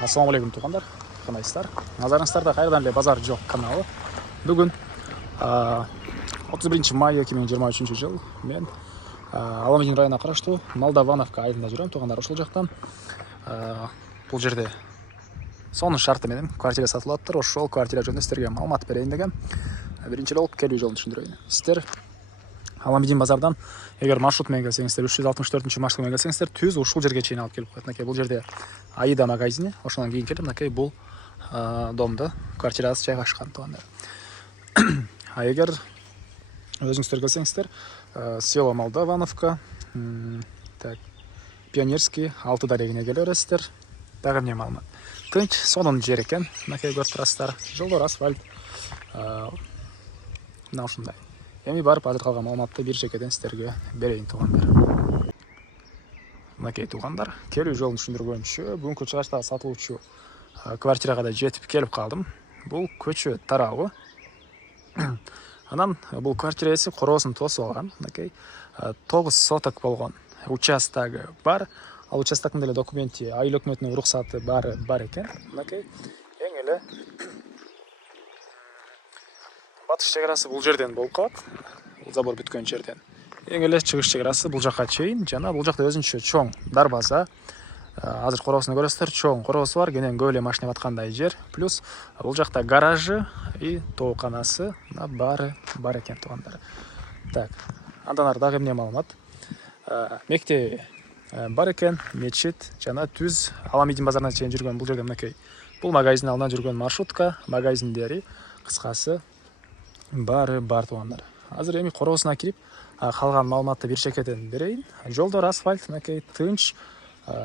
Ассалаумағалейкум туғандар, қанайсыздар? Назарыңыздарда қайырдан эле базар жоқ каналы. Бүгін 31 май 2023 жыл мен Аламедин районуна караштуу Молдавановка айылында жүрөм туғандар. Ошол жактан бул жерде сонун шарты менен квартира сатылып атыптыр. Ошол квартира жөнүндө сиздерге маалымат берейин деген. Биринчи эле болуп келүү жолун түшүндүрөйүн. Сиздер Аламедин базардан эгер маршрут менен келсеңиздер, 364 маршрут менен келсеңиздер, түз ушул жерге чейин алып келип коет. Мынакей бул жерде Аида магазини, ошондон кийин келип мынакей бул домдо квартирасы жайгашкан тугандар. Эгер өзүңүздөр келсеңиздер, село Молдавановка, так, Пионерский 6 дарегине келе бересиздер. Дагы эмне маалымат? Тынч, сонун жер экен. Мынакей көрүп турасыздар. Жолдор асфальт. Мына ушундай. Эми барып азыр калган маалыматты бир чекеден сиздерге берейин тугандар. Мынакей тугандар, келүү жолун түшүндүргөнчө, бүгүнкү чыгачтагы сатылуучу квартирага да жетип келип калдым. Бул көчө тарабы. Анан бул квартира ээси короосун тосуп алган. Мынакей 9 соток болгон участогу бар. Ал участоктун деле документи, айыл өкмөтүнүн уруксаты бар экен. Мынакей эң эле батыш чек бул жерден болуп калат. Бул забор бүткөн жерден. Эң эле чыгыш чек бул жакка чейин, жана бул жакта өзүнчө чоң дарбаза. Азыр короосуну көрөсүздөр, чоң короосу бар, кенен көп эле машина баткандай жер. Плюс бул жакта гаражы и тооканасы баары бар экен тугандар. Так, андан ары дагы эмне маалымат? Мектеби бар экен, мечит жана түз Аламедин базарына чейин жүргөн бул жерде мынакей. Бул магазин алдынан жүргөн маршрутка, магазиндери кыскасы баары бар тугандар. Азыр эми короосуна кирип, калган маалыматты бир чекеден берейин. Жолдор асфальт, мынакей тынч,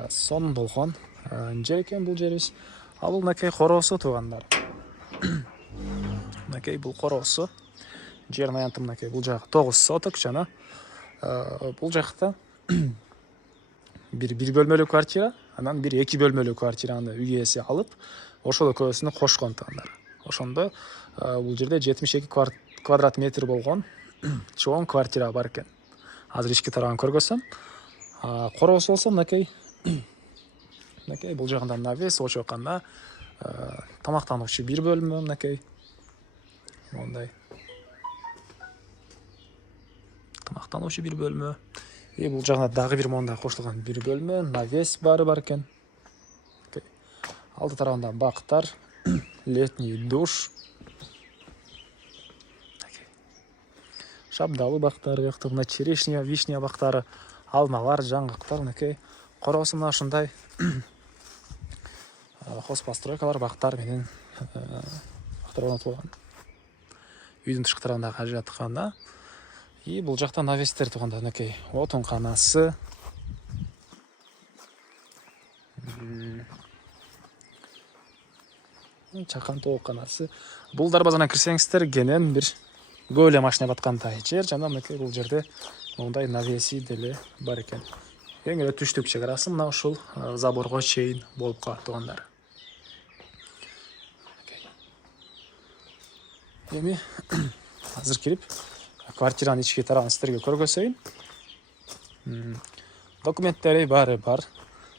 сонун болгон жер экен бул жерибиз. Ал бул мынакей короосу тугандар. Мынакей бул короосу. Жердин аянты мынакей бул жагы 9 соток жана бул жакта бир бөлмөлүү квартира, анан бир 2 бөлмөлүү квартираны үй ээси алып, ошол экөөсүнү кошкон тугандар. Ошондо бул жерде 72 квадрат метр болгон чоң квартира бар экен. Азыр ички тарабын көргөзсөм, короосу болсо мынакей бул жагында навес, очокана, тамактануучу бир бөлмө мынакей. Мондай. Тамактануучу бир бөлмө. И бул жагында дагы бир мондай кошулган бир бөлмө, навес бар экен. Алды тарабында бактар, летний душ. Шабдалы бактары, мына черешня, вишня бактары, алмалар, жаңгактар, мынакей. Короосу мына ушундай хозпостройкалар, бактар менен орнотулган. Үйдүн тышкы тарабындагы ажыраткана. И бул жакта навестер туганда мынакей отунканасы. Чакан тооканасы. Бул дарбазадан кирсеңиздер, кенен бир көп эле машина баткандай жер, жана мынакей бул жерде мондай навеси деле бар экен. Эң эле түштүк чек мына ушул заборго чейин болуп калат тугандар. Эми азыр кирип квартиранын ички тарабын сиздерге көргөзөйүн. Документтери баары бар.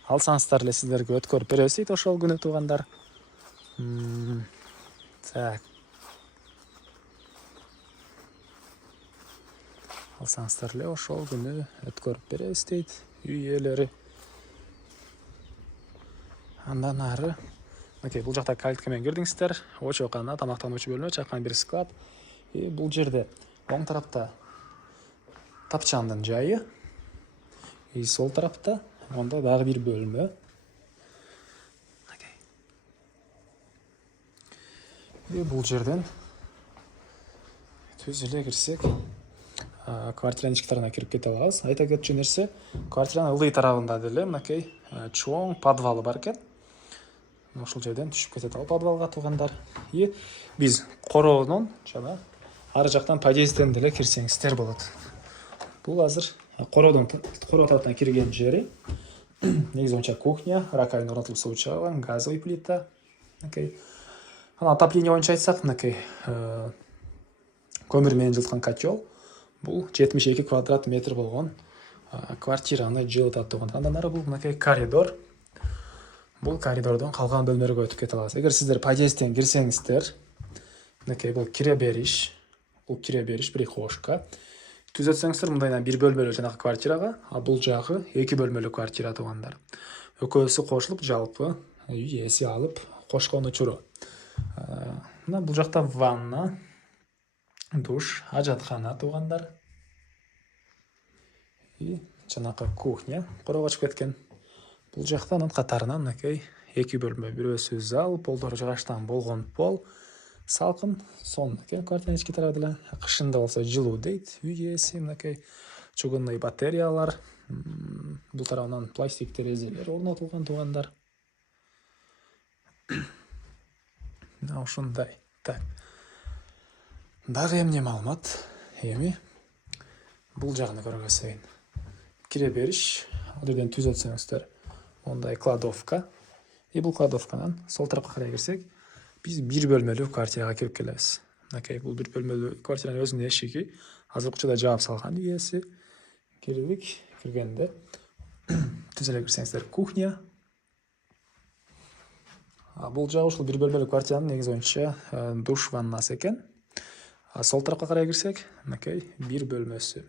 Алсаңыздар эле сиздерге өткөрүп беребиз дейт ошол күнү тугандар. Так. Алсаңыздар эле ошол күнү өткөрүп беребиз дейт үй ээлери. Андан ары мынакей бул жакта калитка менен кирдиңиздер. Очокана, тамактануучу бөлмө, чакан бир склад. И бул жерде оң тарапта тапчандын жайы. И сол тарапта монда дагы бир бөлмө. И бул жерден түз эле кирсек, квартиранын ички тарабына кирип кете алабыз. Айта кетчү нерсе, квартиранын ылдый тарабында деле мынакей чоң подвалы бар экен. Ошол жерден түшүп кетет ал подвалга тугандар. И биз короонун жана ары жактан подъездден деле кирсеңиздер болот. Бул азыр короо тараптан кирген жери. Негизи боюнча кухня, раковина орнотулуп суу чыгарылган, газовый плита. Мынакей. Анан отопление боюнча айтсак, мынакей көмүр менен жылыткан котел. Бул 72 квадрат метр болгон квартираны жылытат тугандар. Андан ары бул мынакей коридор. Бұл коридордон калган бөлмөлөргө өтүп кете аласыз. Эгер сиздер подъездден кирсеңиздер, мынакей бул кире бериш. Бул кире бериш бир окошко. Түзөтсөңүздөр мындайынан бир бөлмөлүү жанагы квартирага, а бул жагы эки бөлмөлүү квартира туугандар. Экөөсү кошулуп жалпы үй ээси алып кошкон учуру. Мына бул жакта ванна, душ, ажаткана туугандар. И жанагы кухня корого чыгып кеткен. Бул жакта анын катарынан мынакей эки бөлмө, бирөөсү зал, полдору жыгачтан болгон пол, салкын, сонун экен квартиранын ички тарабы деле. Кышында болсо жылуу дейт үй ээси. Мынакей чугунный батареялар, бул тарабынан пластик терезелер орнотулган туугандар. Мына ушундай. Так. Дагы эмне маалымат? Эми бул жагын көргөзөйүн. Кире бериш, ал жерден түзөтсөңүздөр ондай кладовка. И бул кладовканан сол тарапка карай кирсек, биз бир бөлмөлүү квартирага кирип келебиз. Мынакей бул бир бөлмөлүү квартиранын өзүнүн эшиги. Азыркы учурда жаап салган үй ээси. Кирдик, киргенде түз эле кирсеңиздер кухня. Бул жагы ушул бир бөлмөлүү квартиранын негизи боюнча душ, ваннасы экен. Сол тарапка карай кирсек, мынакей бир бөлмөсү.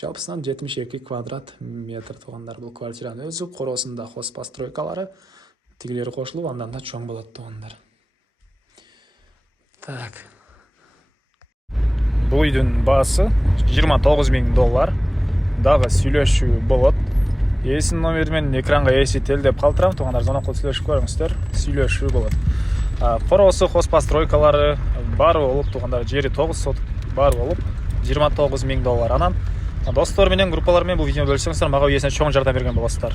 Жалпысынан 72 квадрат метр туугандар. Бул квартиранын өзү, короосунда хозпостройкалары, тигилери кошулуп, андан да чоң болот туугандар. Так. Бул үйдүн баасы $29,000. Дагы сүйлөшүү болот. Ээсинин номери менен экранга эсителдеп калтырам туугандар, зонокол сүйлөшүп көрүңүздөр, сүйлөшүү болот. Короосу, хозпостройкалары баары болуп туугандар, жери 9 соток баары болуп $29,000. Анан достор менен, группалар менен бул видеону бөлүшсөңүздөр, мага үйесине чоң жардам берген болосуздар.